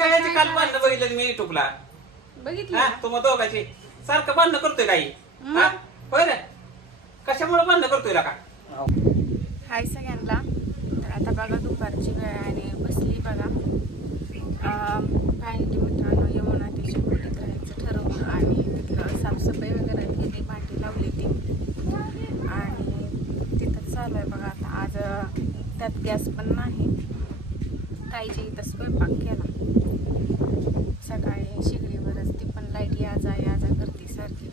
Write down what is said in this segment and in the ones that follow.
काय याची काल भांडणं बघितलं मी युट्यूबला. बघितलं. हा तुम्हा दोघांची. सारखं भांडणं करतोय काही हा होय रे कशामुळे भांडणं करतोय का हाय सगळ्यांना. तर आता बघा दुपारची वेळ आहे आणि बसली बघा. भांडी मित्रांनो यमुना तिच्या कुठेत राहायचं ठरवलं आणि तिथलं साफसफाई वगैरे केली भांडी लावली ती. आणि तिथं चालू आहे बघा आता. आज अं, त्यात गॅस पण नाही ताईच्या इथं स्वयंपाक केला सकाळी शिगडीवरच ती पण लाइट या जा या जा करते सारखी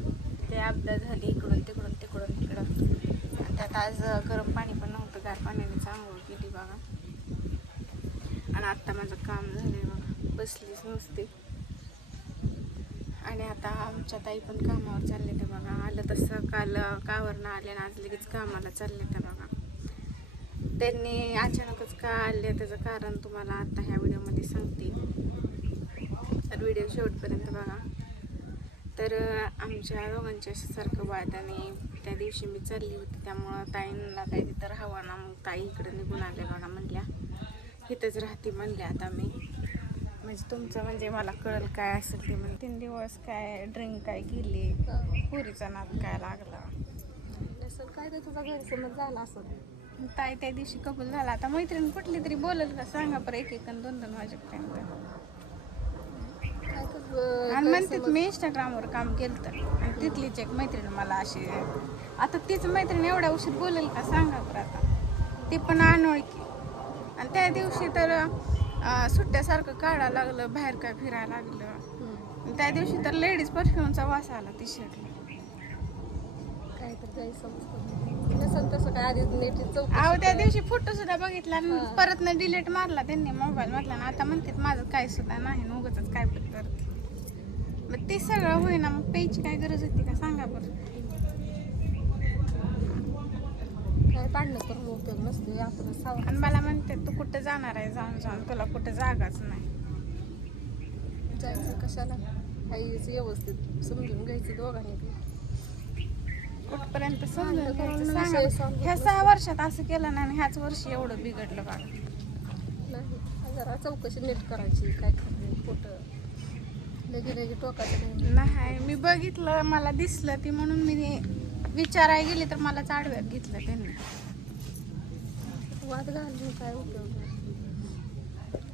ते अपघात झाली इकडून तिकडून तिकडून इकडं आणि त्यात आज गरम पाणी पण नव्हतं. गार पाण्याने चांगलं केली बघा. आणि आत्ता माझं काम झालंय बघा. बसलीच नसते. आणि आता आमच्या ताई पण कामावर चालले ते बघा. आलं तसं काल कावरनं आले आणि आज लगेच कामाला चालले ते बघा. त्यांनी अचानकच का आले त्याचं कारण तुम्हाला आता ह्या व्हिडिओमध्ये सांगते. तर व्हिडिओ शेवटपर्यंत बघा. तर आमच्या दोघांच्या सारखं वाद आणि त्या दिवशी मी चालली होती त्यामुळं ताईंना काही तिथं राहावं ना मग ताई इकडे निघून आल्या बघा म्हणल्या. इथंच राहते म्हणल्या आता मी. म्हणजे तुमचं म्हणजे मला कळल काय असेल ते म्हणजे तीन दिवस काय ड्रिंक काय केली पुरीचा नाद काय लागला. नसेल काय तर तुझा गैरसमज झाला असं. ताई त्या दिवशी कबूल झाला. आता मैत्रीण कुठली तरी बोलल का? सांगा बरं एक एक दोन दोन वाजेपर्यंत आणि म्हणतात मी इंस्टाग्रामवर काम केलं तर तिथलीच एक मैत्रीण मला अशी आता तीच मैत्रीण एवढ्या उशीर बोलेल का सांगा बरं आता. ती पण अनोळखी. आणि त्या दिवशी तर अं, सुट्ट्यासारखं काढायला लागलं बाहेर काय फिरायला लागलं. आणि त्या दिवशी तर लेडीज परफ्यूमचा वास आला टी शर्टला काय तर नसेल तसं काय आधी नेट अहो त्या दिवशी फोटो सुद्धा बघितला आणि हा. परत न डिलीट मारला त्यांनी मोबाईल मधला. आणि आता म्हणतात माझं काय सुद्धा नाही उगच काय पण करते. मग ते सगळं होईना. मग प्यायची काय गरज होती का? सांगा बरं. काय पाडणं करून उपयोग नसतो आपण सावध आणि मला म्हणते तू कुठं जाणार आहे? जाऊन जाऊन. तुला कुठं जागाच नाही. जायचं कशाला? काहीच व्यवस्थित समजून घ्यायचं दोघांनी बी. कुठपर्यंत समजून घ्यायचं? सांगा. ह्या सहा वर्षात असं केलं ना आणि ह्याच वर्षी एवढं बिघडलं बघा. नाही जरा चौकशी नीट करायची काय खरं खोटं. लगे लगे टोकाचं नाही. नाही मी बघितलं मला दिसलं ती म्हणून मी विचारायला गेली तर मला चाडव्यात घेतलं त्यांनी. वाद घालून काय उपयोग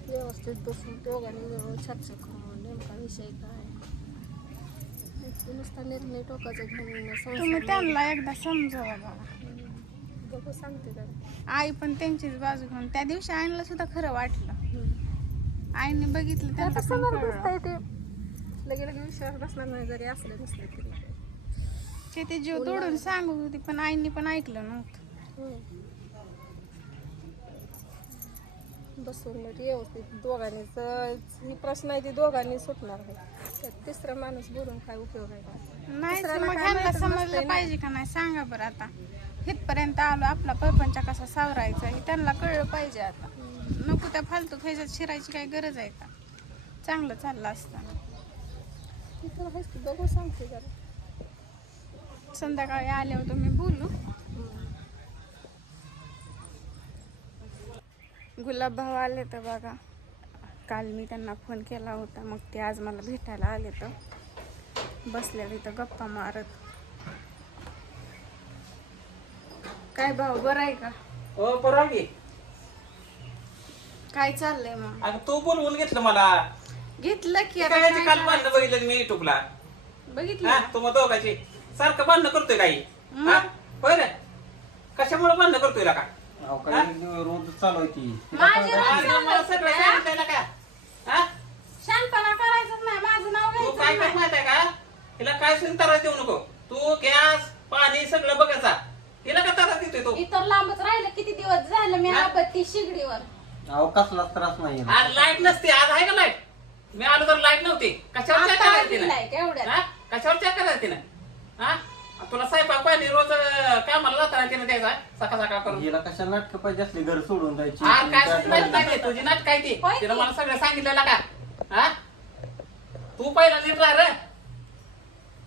व्यवस्थित बसून दोघांनी मिळून चर्चा करून नेमका विषय काय नुसता निर्णय टोकाचा घेऊन तुम्ही त्यांना एकदा समजावा. बघू. सांगते आई पण त्यांचीच बाजू घेऊन त्या दिवशी आईला सुद्धा खरं वाटलं. आईने बघितलं ते त्यांना आता पण समोर कळलं. बसताय ते. लगे लगे विश्वास बसणार नाही जरी असलं नसलं तरी. ते ते जीव तोडून सांगत होती पण आईने पण ऐकलं नव्हतं. बसून नीट व्यवस्थित दोघांनीच ही प्रश्न आहे ती दोघांनी सुटणार आहे. त्यात तिसरा माणूस बोलून काय उपयोग आहे का? नाही मग ह्यांना माहीतच समजलं. पाहिजे का नाही? सांगा बरं आता. इथपर्यंत आलो आपला परपंच कसा सावरायचा हे त्यांना कळलं पाहिजे आता. नको त्या फालतू ह्याच्यात शिरायची काय गरज आहे का? चांगलं चाललं असतं. ती तर आहेच की बघू सांगते जरा. संध्याकाळी आल्यावर तुम्ही बोलू. गुलाब भाऊ आले तर बघा. काल मी त्यांना फोन केला होता मग ते आज मला भेटायला आले तर. बसल्या तिथं गप्पा मारत. काय भाऊ बरं आहे का? हो की काय चाललंय मग? अगं तू बोलवून घेतलं मला. घेतलं की काय आता याची काय काल बघितलं मी युट्यूबला बघितलं. हा का? तुम्हा दोघांची. सारखं भांडणं करतोय काही. हा? होय रे कशामुळे भांडणं करतोय का? अहो काय रोज चालू आहे ती. माझी आज रोज मला सगळं सांगितलं का? हा? शानपणा करायचंच नाही. माझं नाव तू घ्यायचं काय नाही. कर माहीत आहे का? तिला काय सुद्धा त्रास देऊ नको. तू गॅस पाणी सगळं बघायचा तिला का त्रास देतोय तू? इतर लांबच राहिलं. किती दिवस झालं मी हा? आपत्ती शिगडीवर? अहो कसलाच त्रास नाही आज लाइट नसते. आज आहे का लाइट? मी आलो तर लाइट नव्हती. कशावर चेक आता करायची आली ना light एवढ्यात. हा? कशावर चेक करायची ना हा पाणी रोज अं, कामाला जाताना तिने द्यायचा सकाळ सकाळ करून. हिला कशा नाटकं पाहिजे असली घर सोडून जायची. आज काय नाही तुझी नाट काय ती. होय तिला की? मला सगळं सांगितलेलं का? हा? तू पहिला नीट राह रे.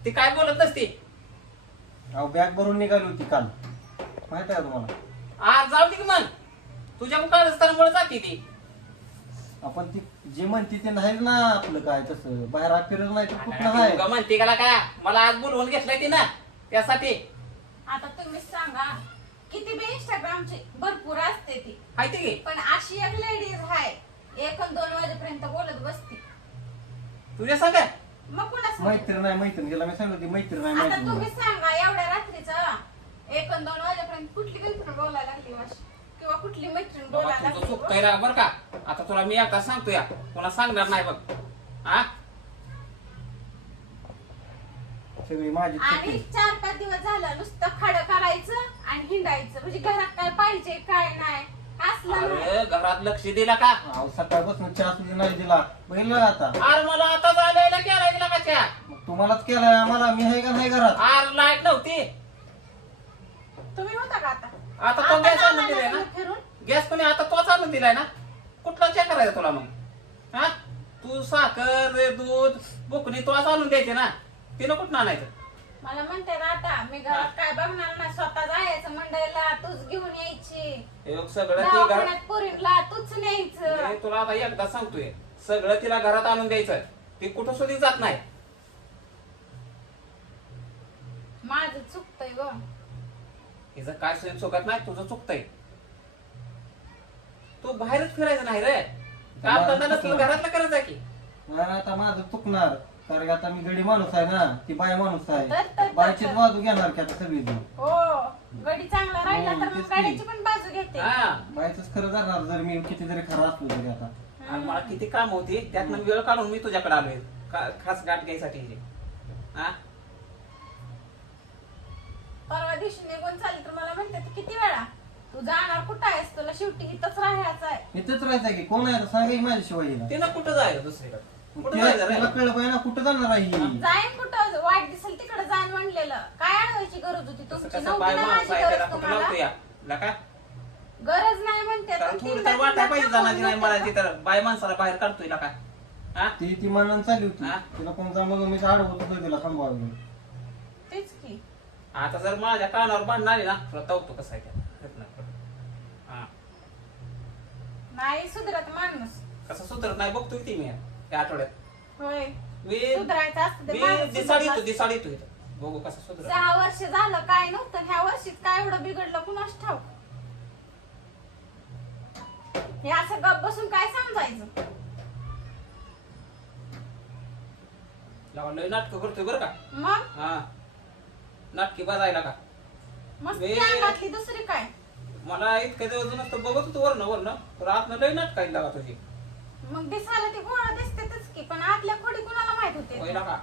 ती काय बोलत नसती. अहो बॅग भरून निघाली होती काल. माहीत आहे का तुम्हाला? आज जाऊ दे की मग. तुझ्या मुखास्थानामुळे जाते ती. आपण ती जे म्हणते ते नाही ना आपलं काय तसं. बाहेर फिरत नाही तर कुठं आता आहे? म्हणते का का? मला आज बोलवून घेतलंय ती ना त्यासाठी. आता तुम्ही सांगा किती बी इंस्टाग्रामची भरपूर असते ती. की? पण अशी एक लेडीज आहे एक अन दोन वाजेपर्यंत बोलत बसते. तुझ्या सांग? मग कुणा मैत्रीण नाही मैत्रीण. गेला मी सांगतो ती मैत्रीण नाही आता मैत्रीण तुम्ही सांगा एवढ्या रात्रीचं एक अन दोन वाजेपर्यंत कुठली गर्लफ्रेंड बोलायला लागली माशी किंवा कुठली मैत्रीण बाबा बोलायला तुझं लागली चुकतंय ना बरं का. आता तुला मी आता सांगतो या कोणा सांगणार नाही बघ. हा? सगळी माझी आणि चुकी. चार पाच दिवस झालं नुसतं खडं करायचं आणि हिंडायचं. म्हणजे घरात काय पाहिजे काय नाही. असलं नाही अरे घरात लक्ष दिला का? अहो सकाळपासून चहा सुद्धा नाही दिला. का आता? अरे मला आता झालेला केला दिला का त्या मग तुम्हालाच केलाय आम्हाला. मी आहे का नाही घरात? अरे लाइट नव्हती. तुम्ही होता का आता? आता तो आता गॅस आणून दिलाय ना. फिरून? गॅस कोणी आता तोच आणून दिलाय ना? कुठला चेक करायचा तुला मग? हा? तू साखर दूध बुकणी तोच आणून द्यायचे ना? तिनं कुठं आणायचं? मला म्हणते ना आता मी घरात काय बघणार नाही स्वतः जायचं मंडईला तूच घेऊन यायची. हे बघ, सगळं ती दवाखान्यात पोरींला तूच न्यायचं. मी तुला आता एकदा सांगतोय सगळं तिला घरात आणून द्यायचं ती कुठं सुधी जात नाही. माझं चुकतंय ग. हिचं काय स्वयं चुकत नाही तुझं चुकतंय. तू बाहेरच फिरायचं नाही रे. काम धंदा नसलं घरातलं करायचं की. नाही आता माझं चुकणार. कारण की आता मी गडी माणूस आहे ना ती बाय माणूस तर- तर- आहे तर- बायचीच बाजू घेणार की आता सगळी जण. हो गडी चांगला राहिला तर तेच मग की. गाडीची पण बाजू घेते. हा. बायचंच खरं करणार जर मी किती जरी खरं असलो तरी आता. आणि मला किती काम होती त्यातनं वेळ काढून मी तुझ्याकडे आलोय. का- खास गाठ घ्यायसाठी. हे. हा परवा दिवशी निघून चालली तर मला म्हणते "तू किती वेळा? तू जाणार कुठं आहेस? तुला शेवटी इथंच राहायचं आहे. इथंच राहायचं की? कोण आहे? सांगा की माझ्याशिवाय हिला. तिनं कुठं जायचं दुसरीकडे? कुठं जायचं तिला रे कळलं पाहिजे ना कुठं जाणार आहे ही? जाईन कुठं? वाईट दिसेल तिकडे जाईन म्हणलेलं. काय अडवायची गरज होती कसं तुमची? कसं बाय नव्हती ना माणूस माझी आहे त्याला गरज कुठं तुम्हाला? लावतो या? ला का? गरज नाही म्हणते तर थोडी तीनदा- तर वाटाय तीनदा पाहिजे थांबून जाण्याची नाही मला जाते. तर. बाय माणसाला बाहेर काढतोय ला का? हा? ती ती मनानं चालली होती. हा? तिला कोण मग मी अडवत होतो तिला थांबवावी तेच की. आता जर माझ्या कानावर बांधणार आहे ना तुला तवतो कसं आहे परत. हा. नाही सुधरत माणूस. कसं सुधरत नाही बघतोय ती मी. त्या आठवड्यात. होय. मी सुधरायचं असतं ते मी माणूस दिसाड येतो सुधरत दिसाड येतो इथं. बघू कसं सहा वर्ष झालं काय नव्हतं ह्या वर्षीच काय एवढं बिघडलं कुणाच ठाऊ हे असं गप बसून काय समजायचं? लावा, लय नाटकं करतोय बरं का? मग? हा. नाटकी बजायला का? मस्त अंगातली दुसरी काय? मला इतक्या दिवस नसतं बघत होतो वरनं वरनं. तर आतनं लय नाटकायला लागा तुझी मग दिसायला ती गोळा दिसतेच की पण आतल्या खोडी कुणाला माहीत होते? पहिला का?